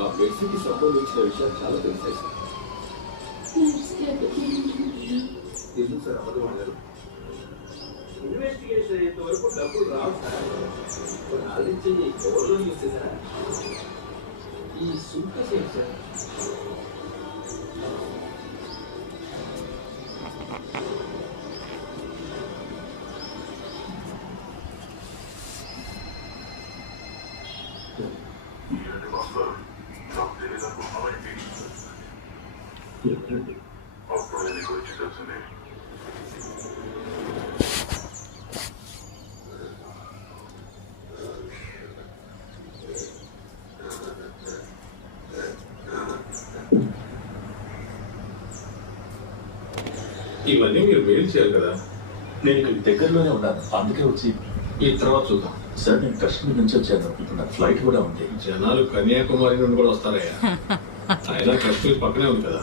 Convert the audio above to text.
ఆ వ్యక్తికి సంబంధించిన విషయాలు చాలా తెలిసాయి సార్. ఎందుకు సార్ అబద్ధం ఆడారు? ఇన్వెస్టిగేషన్ అయ్యేంత వరకు డబ్బులు రావు సార్. ఆలోచించి ఎవరిలో యూజ్ చేశారా? ఈ సూట్కేస్ ఏంటి సార్? ఇవన్నీ మీరు మెయిల్ చేయాలి కదా. నేను ఇక్కడ దగ్గరలోనే ఉన్నాను, అందుకే వచ్చి ఈ తర్వాత చూద్దాం సార్. నేను కశ్మీర్ నుంచి వచ్చాను, ఇప్పుడు నాకు ఫ్లైట్ కూడా ఉంది. జనాలు కన్యాకుమారి నుండి కూడా వస్తారయ్యా. అయినా కశ్మీర్ పక్కనే ఉంది కదా.